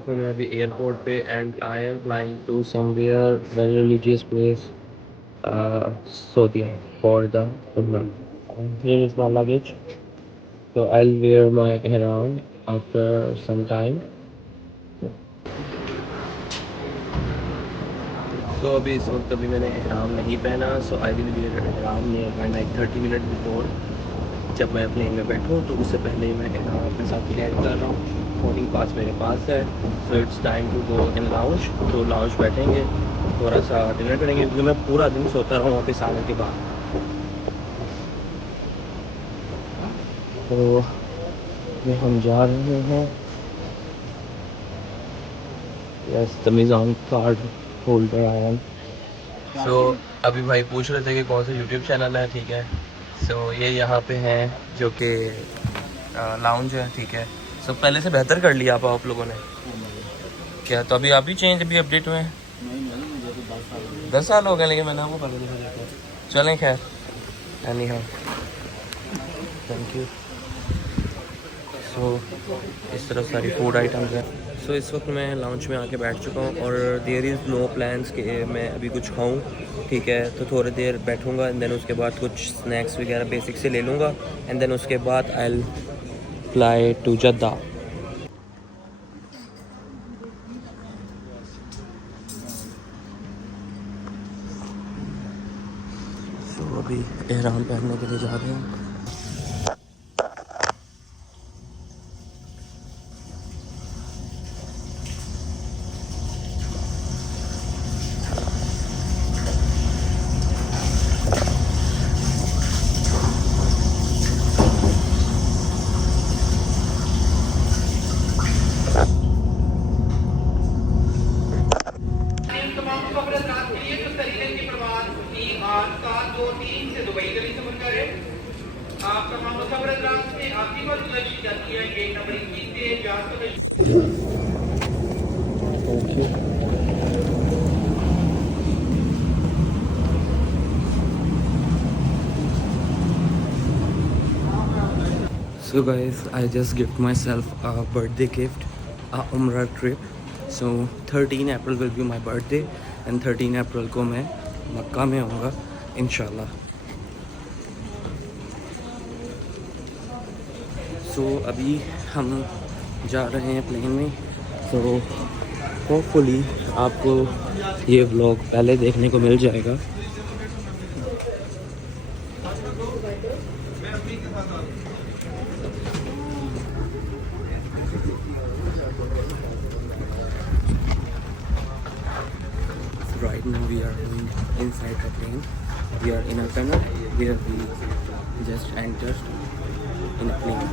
वक्त में मैं अभी एयरपोर्ट पे and I am flying to somewhere very religious place Saudia for the Umrah. Here is my luggage. So I'll wear my ihram after some time. तो अभी इस वक्त अभी मैंने ihram नहीं पहना. So I will wear ihram nearby like 30 minutes before. जब मैं प्लेन में बैठूँ तो उससे पहले ही मैं ihram अपने साथ लैंड कर रहा हूँ. बोर्डिंग पास मेरे पास है. So it's time to go in lounge. तो लाउंज बैठेंगे, थोड़ा सा डिनर करेंगे क्योंकि मैं पूरा दिन सोता रहा हूँ वापस आने के बाद. तो ये हम जा रहे हैं. Yes the Mizan card holder I am. So अभी भाई पूछ रहे थे कि कौन सा यूट्यूब चैनल है. ठीक है. सो ये यहाँ पे हैं जो कि लाउंज है. ठीक है. सो पहले से बेहतर कर लिया आप लोगों ने क्या? तो अभी आप भी चेंज अभी अपडेट हुए हैं. 10 साल हो गए लेकिन मैंने आपको पहले देखा जाता है. चलें खैर. एनी हाँ थैंक यू. सो इस तरफ सारी फूड आइटम्स हैं. सो इस वक्त मैं लाउंज में आके बैठ चुका हूँ और देयर इज़ नो प्लान्स कि मैं अभी कुछ खाऊँ. ठीक है. तो थोड़ी देर बैठूँगा एंड देन उसके बाद कुछ स्नैक्स वगैरह बेसिक से ले लूँगा एंड देन उसके बाद I will fly to Jeddah. तो अभी एहराम पहनने के लिए जा रहे हैं. So guys, I just gift myself a birthday gift, a Umrah trip. So 13 April will be my birthday and 13 April को मैं मक्का में आऊँगा इंशाल्लाह. So अभी हम जा रहे हैं प्लेन में. So होपफुली आपको ये व्लॉग पहले देखने को मिल जाएगा. Right now we are going inside the plane. We are in a tunnel where we just entered in a plane.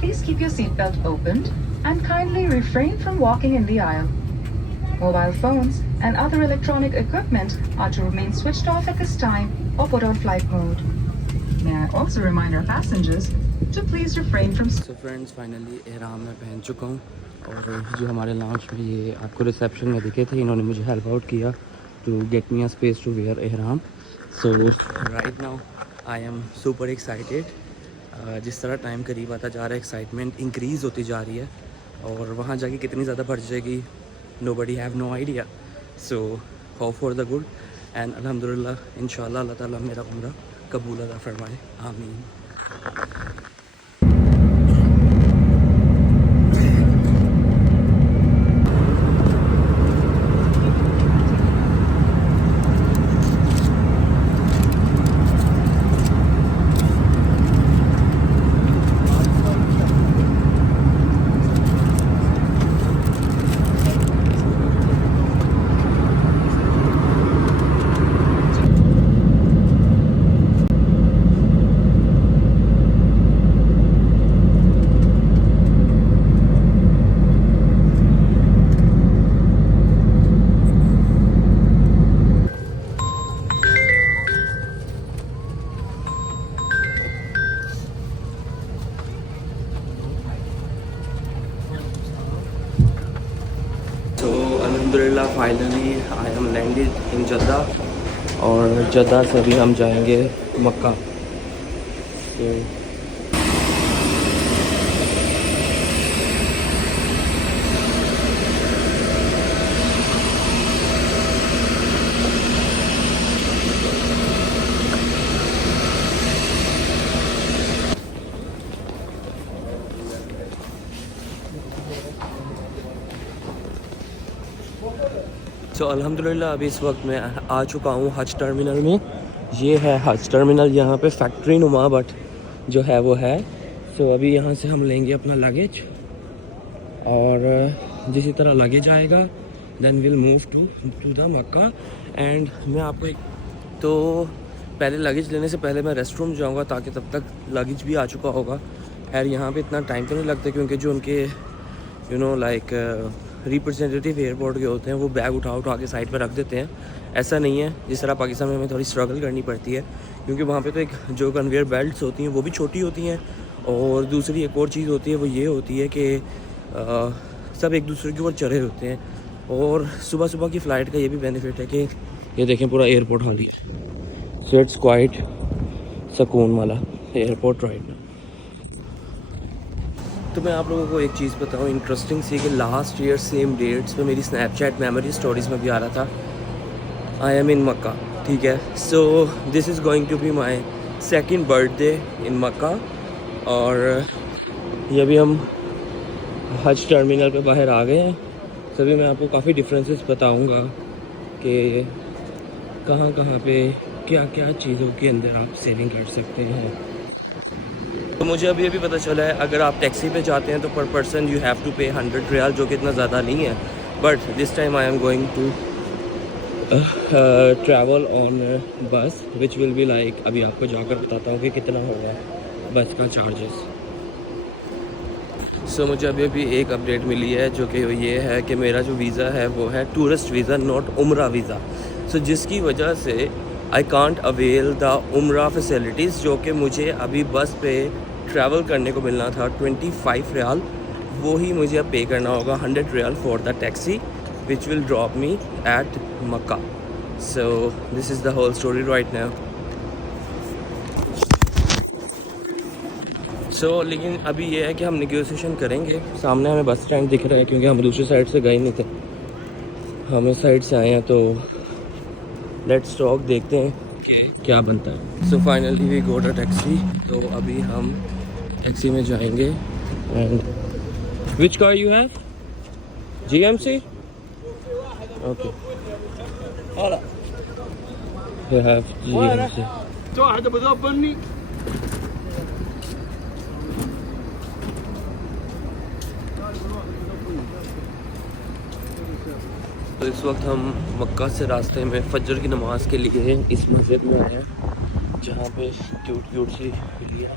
Please keep your seatbelt opened and kindly refrain from walking in the aisle. Mobile phones and other electronic equipment are to remain switched off at this time or put on flight mode. May I also remind our passengers to please refrain from... So friends, finally एहराम में पहन चुका हूँ और जो हमारे launch में ये आपको रिसेप्शन में दिखे थे, इन्होंने मुझे हेल्प आउट किया to get me a space to wear एहराम. So right now I am super excited. जिस तरह टाइम करीब आता जा रहा है एक्साइटमेंट इंक्रीज़ होती जा रही है और वहाँ जाके कितनी ज़्यादा बढ़ जाएगी nobody have no idea. So hope for the good and अल्हम्दुलिल्लाह इंशाल्लाह अल्लाह ताला मेरा उम्रा कबूल अता फरमाए. आमीन. अल्हम्दुलिल्लाह finally I am landed in Jeddah और जद्दा से अभी हम जाएंगे मक्का। तो अल्हम्दुलिल्लाह अभी इस वक्त मैं आ चुका हूँ हज टर्मिनल में। ये है हज टर्मिनल, यहाँ पे फैक्ट्री नुमा बट जो है वो है। सो अभी यहाँ से हम लेंगे अपना लगेज और जिस तरह लगेज आएगा then will move to the Makkah. And मैं आपको तो पहले लगेज लेने से पहले मैं रेस्ट रूम जाऊँगा ताकि तब तक लगेज भी आ चुका होगा। खैर यहाँ पे इतना टाइम तो नहीं लगता क्योंकि जो उनके लाइक रिप्रेजेंटेटिव एयरपोर्ट के होते हैं वो बैग उठा के साइड पर रख देते हैं। ऐसा नहीं है जिस तरह पाकिस्तान में हमें थोड़ी स्ट्रगल करनी पड़ती है क्योंकि वहाँ पे तो एक जो कन्वेयर बेल्ट्स होती हैं वो भी छोटी होती हैं और दूसरी एक और चीज़ होती है वो ये होती है कि सब एक दूसरे के ऊपर चढ़े होते हैं। और सुबह सुबह की फ़्लाइट का ये भी बेनिफिट है कि ये देखें पूरा एयरपोर्ट खाली है। सो इट्स क्वाइट सुकून वाला एयरपोर्ट राइट ना। तो मैं आप लोगों को एक चीज़ बताऊँ इंटरेस्टिंग सी कि लास्ट ईयर सेम डेट्स पे मेरी स्नैपचैट मेमोरी स्टोरीज़ में भी आ रहा था आई एम इन मक्का। ठीक है, so this is going to be my second birthday in Mecca. और ये भी हम हज टर्मिनल पे बाहर आ गए हैं। सभी मैं आपको काफ़ी डिफरेंसेस बताऊंगा कि कहाँ पे क्या क्या चीज़ों के अंदर आप सेविंग कर सकते हैं। तो मुझे अभी पता चला है अगर आप टैक्सी पे जाते हैं तो पर पर्सन यू हैव टू पे 100 रियाल, जो कि इतना ज़्यादा नहीं है। But this time I am going to travel on bus which will be like, अभी आपको जाकर बताता हूँ कि कितना होगा बस का चार्जेस। सो मुझे अभी एक अपडेट मिली है जो कि ये है कि मेरा जो वीज़ा है वो है टूरिस्ट वीज़ा नॉट उम्रा वीज़ा। सो जिसकी वजह से आई कांट अवेल द उम्रा फैसिलिटीज़ जो कि मुझे अभी बस पे ट्रैवल करने को मिलना था 25 रियाल, वो ही मुझे अब पे करना होगा 100 riyal for the taxi which will drop me at Mecca. So this is the whole story right now. So लेकिन अभी ये है कि हम नेगोशिएशन करेंगे। सामने हमें बस स्टैंड दिख रहा है क्योंकि हम दूसरी साइड से गए नहीं थे, हम इस साइड से आए हैं। तो लेट्स टॉक, देखते हैं कि क्या बनता है। So finally we got a taxi. तो अभी हम टैक्सी में जाएंगे। And which car you have? GMC? Okay, you have GMC। तो इस वक्त हम मक्का से रास्ते में फजर की नमाज के लिए इस मस्जिद में आए हैं जहाँ पे क्यूट सी खुली है।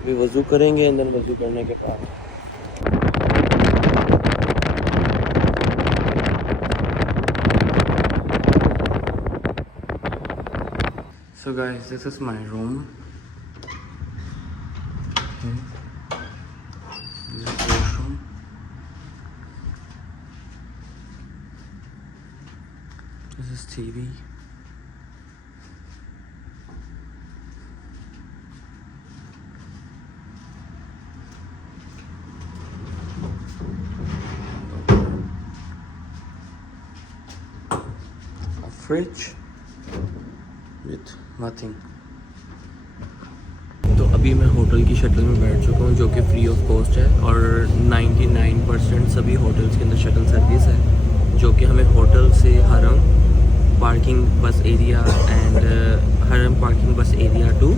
अभी वज़ू करेंगे, अंदर वज़ू करने के बाद so guys this is my room. This is TV. A fridge with nothing. तो अभी मैं होटल की शटल में बैठ चुका हूँ जो कि फ्री ऑफ कॉस्ट है और 99% सभी होटल्स के अंदर शटल सर्विस है जो कि हमें होटल से हरम पार्किंग बस एरिया एंड हरम पार्किंग बस एरिया टू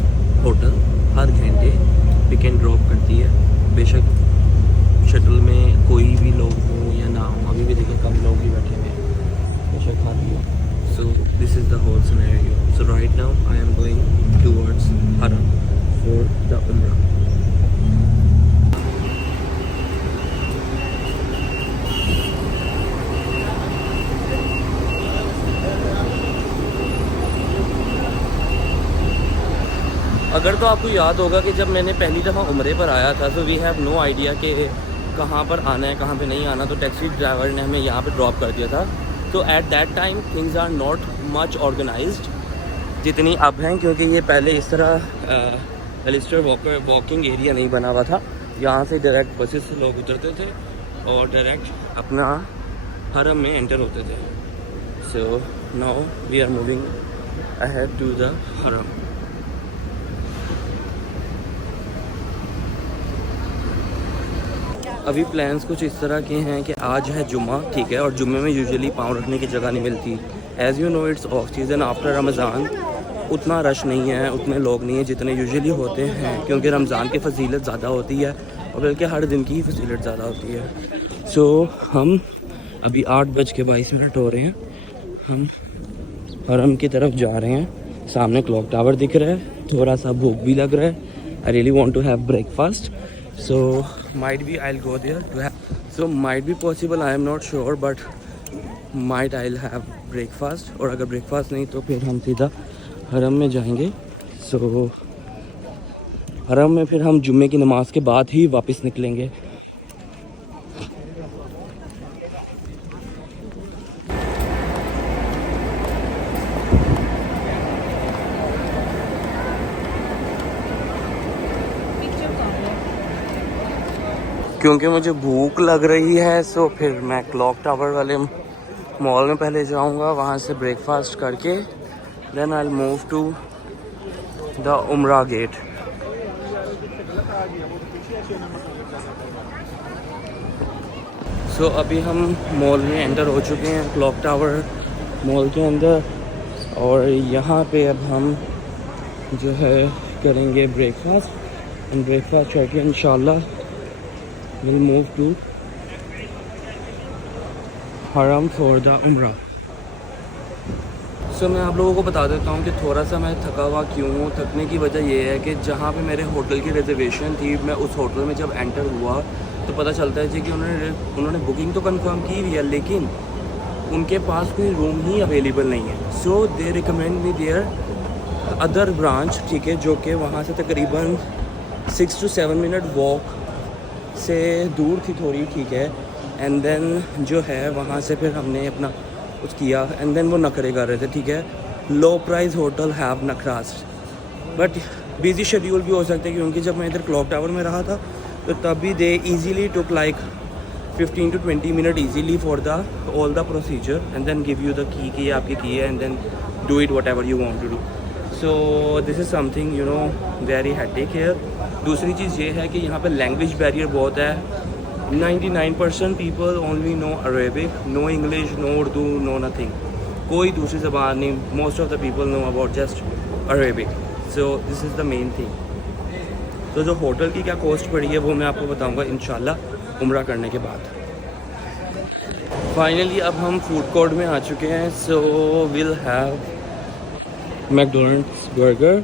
होटल हर घंटे पिक एंड ड्रॉप करती है। बेशक शटल में कोई भी लोग हो या ना हो, अभी भी देखें कम लोग भी बैठे हुए हैं, बेशक खाली हो। So this is the whole scenario. So right now I am going towards हरम फॉर द उम्रा। अगर तो आपको याद होगा कि जब मैंने पहली दफ़ा उम्रे पर आया था तो वी हैव नो आइडिया कि कहाँ पर आना है कहाँ पे नहीं आना, तो टैक्सी ड्राइवर ने हमें यहाँ पे ड्रॉप कर दिया था। तो at that time things are not much organised जितनी अब हैं, क्योंकि ये पहले इस तरह एलिस्टर वॉकिंग एरिया नहीं बना हुआ था। यहाँ से डायरेक्ट बसेस से लोग उतरते थे और डायरेक्ट अपना हरम में एंटर होते थे। So now we are moving ahead to the हरम। अभी प्लान्स कुछ इस तरह के हैं कि आज है जुम्मा, ठीक है, और जुम्मे में यूजुअली पाँव रखने की जगह नहीं मिलती। As you know it's of season after Ramzan, उतना रश नहीं है, उतने लोग नहीं हैं जितने यूजुअली होते हैं, क्योंकि रमज़ान की फजीलत ज़्यादा होती है और बल्कि हर दिन की ही फजीलत ज़्यादा होती है। सो हम अभी 8:22 हो रहे हैं, हम हरम की तरफ जा रहे हैं। सामने क्लॉक टावर दिख रहा है, थोड़ा सा भूख भी लग रहा है। I really want to have breakfast, so might be I'll go there to have, so might be possible, I am not sure, but might I'll have breakfast, और अगर ब्रेकफास्ट नहीं तो फिर हम सीधा हरम में जाएंगे। so हरम में फिर हम जुम्मे की नमाज के बाद ही वापस निकलेंगे। क्योंकि मुझे भूख लग रही है, सो फिर मैं क्लॉक टावर वाले मॉल में पहले जाऊंगा, वहाँ से ब्रेकफास्ट करके then I will move to the उमरा गेट। सो अभी हम मॉल में एंटर हो चुके हैं, क्लॉक टावर मॉल के अंदर, और यहाँ पे अब हम जो है करेंगे ब्रेकफास्ट, एंड ब्रेकफास्ट करके इंशाल्लाह we'll move to हरम फॉर द उम्रा। सो मैं आप लोगों को बता देता हूँ कि थोड़ा सा मैं थका हुआ क्यों हूँ। थकने की वजह ये है कि जहाँ पे मेरे होटल की रिजर्वेशन थी, मैं उस होटल में जब एंटर हुआ तो पता चलता है जी कि उन्होंने बुकिंग तो कंफर्म की हुई है, लेकिन उनके पास कोई रूम ही अवेलेबल नहीं है। So they recommend me their other branch, ठीक है, जो कि वहाँ से तकरीबन 6 to 7 मिनट वॉक से दूर थी थोड़ी, ठीक है। एंड देन जो है वहाँ से फिर हमने अपना कुछ किया, एंड देन वो नखरे कर रहे थे, ठीक है। लो प्राइस होटल हैव नखरास, बट बिजी शेड्यूल भी हो सकते हैं, क्योंकि जब मैं इधर क्लॉक टावर में रहा था तो तब भी they easily took like 15 to 20 minute easily for the all the procedure, and then give you the key कि आपकी की है, and then do it whatever you want to do. So this is something you know very headache here. दूसरी चीज़ ये है कि यहाँ पे लैंग्वेज बैरियर बहुत है। 99% people only no Arabic, no English, no Urdu, no nothing, कोई दूसरी ज़बान नहीं। Most of the people know about just Arabic, so this is the main thing. तो जो होटल की क्या कॉस्ट पड़ी है वो मैं आपको बताऊँगा इंशाल्लाह उम्रा करने के बाद। फाइनली अब हम फूड कोर्ट में आ चुके हैं, so will have McDonald's burger.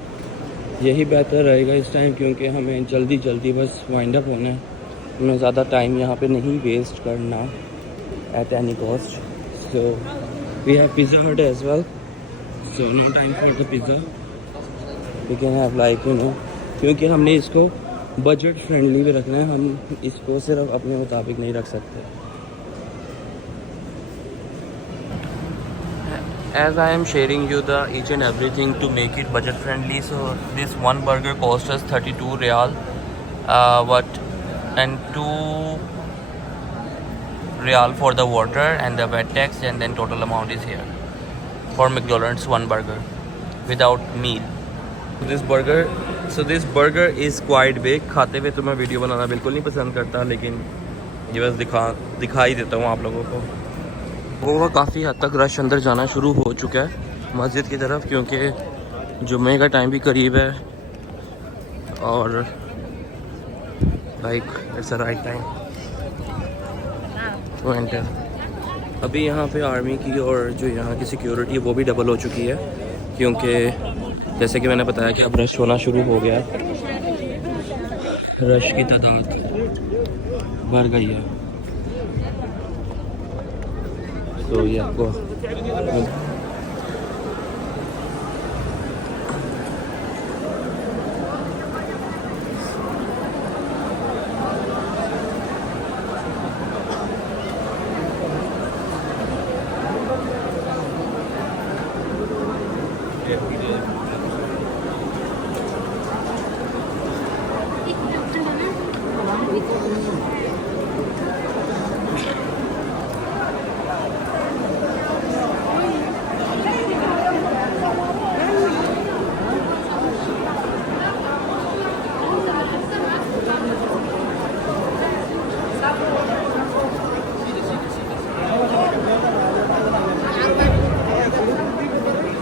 यही बेहतर रहेगा इस टाइम, क्योंकि हमें जल्दी बस वाइंड अप होना है, हमें ज़्यादा टाइम यहाँ पे नहीं वेस्ट करना at any cost. So we have Pizza Hut as well, so no time for the pizza, we can have like you know, क्योंकि हमने इसको बजट फ्रेंडली भी रखना है, हम इसको सिर्फ अपने मुताबिक नहीं रख सकते। As I am sharing you the each and everything to make it budget friendly, so this one burger cost us 32 Riyal, and 2 Riyal for the water and the VAT tax, and then total amount is here for McDonald's one burger without meal. This burger is quite big. खाते हुए तो मैं video बनाना बिल्कुल नहीं पसंद करता, लेकिन ये बस दिखा ही देता हूँ आप लोगों को। वो काफ़ी हद तक रश अंदर जाना शुरू हो चुका है मस्जिद की तरफ, क्योंकि जुम्मे का टाइम भी करीब है और like it's a right time to enter. अभी यहाँ पे आर्मी की और जो यहाँ की सिक्योरिटी है वो भी डबल हो चुकी है, क्योंकि जैसे कि मैंने बताया कि अब रश होना शुरू हो गया, रश की तादाद बढ़ गई है। तो ये आपको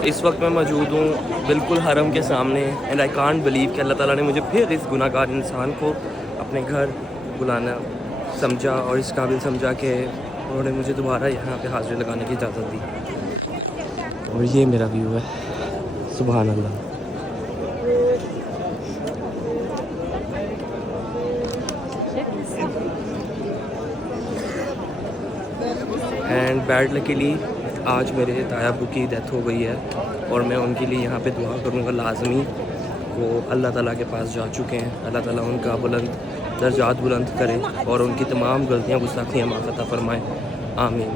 इस वक्त मैं मौजूद हूँ बिल्कुल हरम के सामने एंड आई कांट बिलीव कि अल्लाह ताला ने मुझे फिर इस गुनाहगार इंसान को अपने घर बुलाना समझा और इस काबिल समझा कि उन्होंने मुझे दोबारा यहाँ पे हाजिरी लगाने की इजाज़त दी। और ये मेरा व्यू है, सुभान अल्लाह। एंड बैड लकीली आज मेरे ताया अबू की डेथ हो गई है और मैं उनके लिए यहाँ पे दुआ करूँगा लाजमी। वो अल्लाह ताला के पास जा चुके हैं, अल्लाह ताला उनका बुलंद दर्जात बुलंद करे और उनकी तमाम गलतियाँ गुस्ताखियाँ माफ़ अता फरमाए, आमीन।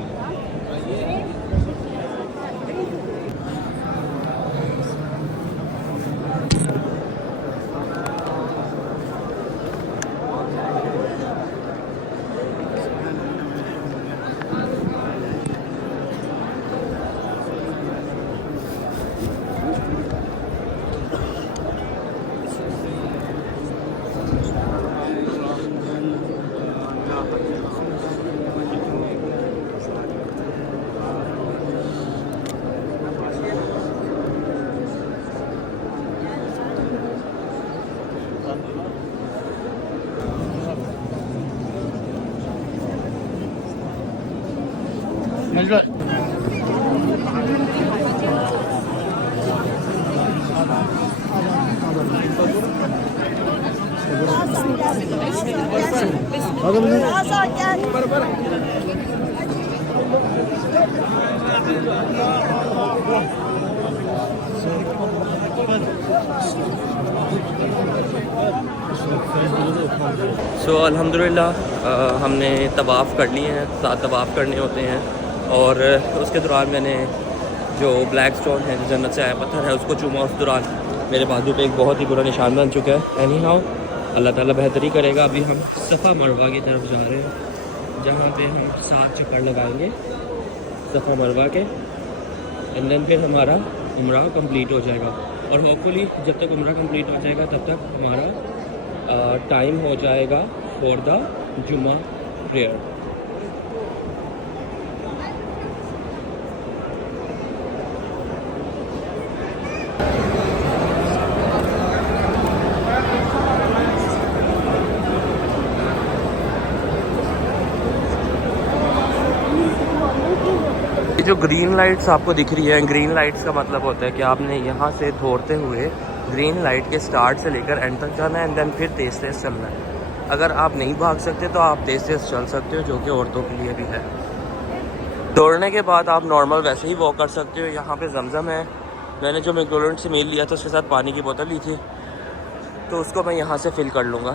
सो अल्हम्दुलिल्लाह हमने तवाफ़ कर लिए हैं, 7 तवाफ़ करने होते हैं और उसके दौरान मैंने जो ब्लैक स्टोन है, जो जन्नत से आया पत्थर है, उसको चूमा। उस दौरान मेरे बाजू पे एक बहुत ही बुरा निशान बन चुका है। एनी हाउ अल्लाह ताला बेहतरी करेगा। अभी हम सफ़ा मरवा की तरफ जा रहे हैं, जहाँ पे हम 7 चक्कर लगाएंगे सफ़ा मरवा के एंड देन फिर हमारा उम्रा कंप्लीट हो जाएगा। और होपफुली जब तक उम्रा कंप्लीट हो जाएगा तब तक हमारा टाइम हो जाएगा फॉर द जुमा प्रेयर। जो ग्रीन लाइट्स आपको दिख रही है, ग्रीन लाइट्स का मतलब होता है कि आपने यहाँ से दौड़ते हुए ग्रीन लाइट के स्टार्ट से लेकर एंड तक जाना है एंड देन फिर तेज़ तेज़ चलना है। अगर आप नहीं भाग सकते तो आप तेज़ तेज़ चल सकते हो, जो कि औरतों के लिए भी है। दौड़ने के बाद आप नॉर्मल वैसे ही वॉक कर सकते हो। यहाँ पे जमजम है, मैंने जो मैकडोनल्ड से मील लिया था उसके साथ पानी की बोतल ली थी, तो उसको मैं यहाँ से फिल कर लूँगा।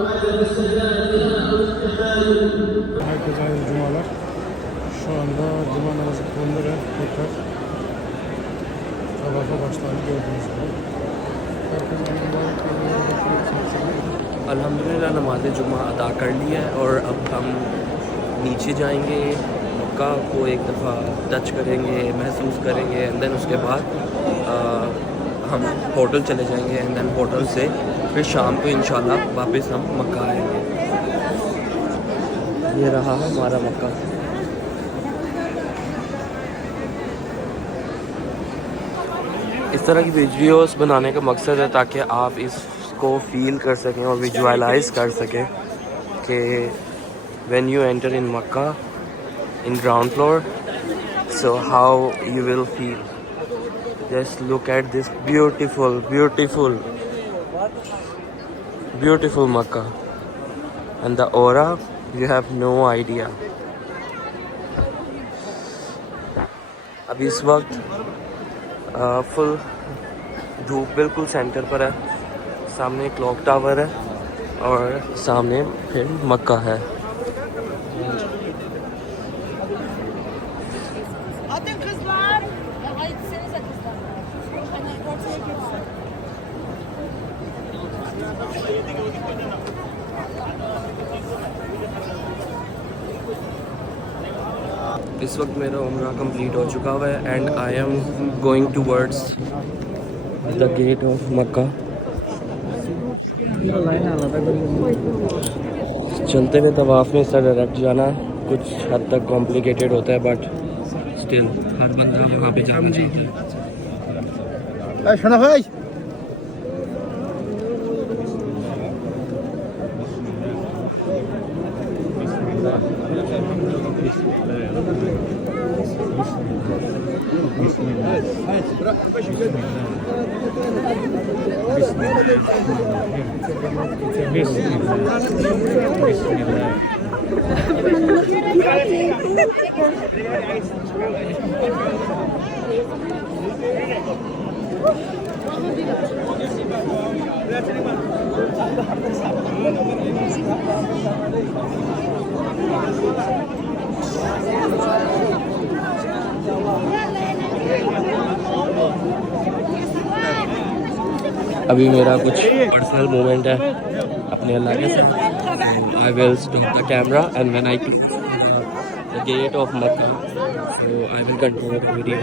Herkese hayırlı cumalar. Şu anda cuma namazı kılındı ve tekrar tavafa başlandı gördüğünüz gibi. Herkese mübarek ve अल्हम्दुलिल्लाह नमाज जुमा अदा कर ली है और अब हम नीचे जाएंगे, मक्का को एक दफ़ा टच करेंगे, महसूस करेंगे एंड देन उसके बाद हम होटल चले जाएंगे एंड देन होटल से फिर शाम को इंशाल्लाह वापस हम मक्का आएंगे। ये रहा है हमारा मक्का। इस तरह की वीडियोस बनाने का मकसद है ताकि आप इसको फील कर सकें और विजुअलाइज कर सकें कि when you enter in Makkah in ground floor, so how you will feel. Just look at this beautiful beautiful beautiful Makkah and the aura, you have no idea. अभी इस वक्त फुल धूप बिल्कुल सेंटर पर है, सामने क्लॉक टावर है और सामने फिर मक्का है। Hadi kızlar. Ya hadi senize kızlar. Hani ortaya girsin. इस वक्त मेरा उम्रा कंप्लीट हो चुका हुआ है and I am going towards the gate of Mecca. चलते हुए तवाफ में इसका डायरेक्ट जाना कुछ हद तक कॉम्प्लिकेटेड होता है, बट स्टिल हर बंदा वहाँ पे जाना चाहता है। अभी मेरा कुछ पर्सनल मोमेंट है अपने अल्लाह के साथ। I will stop the camera and when I the gate of Makkah, so I will continue the video.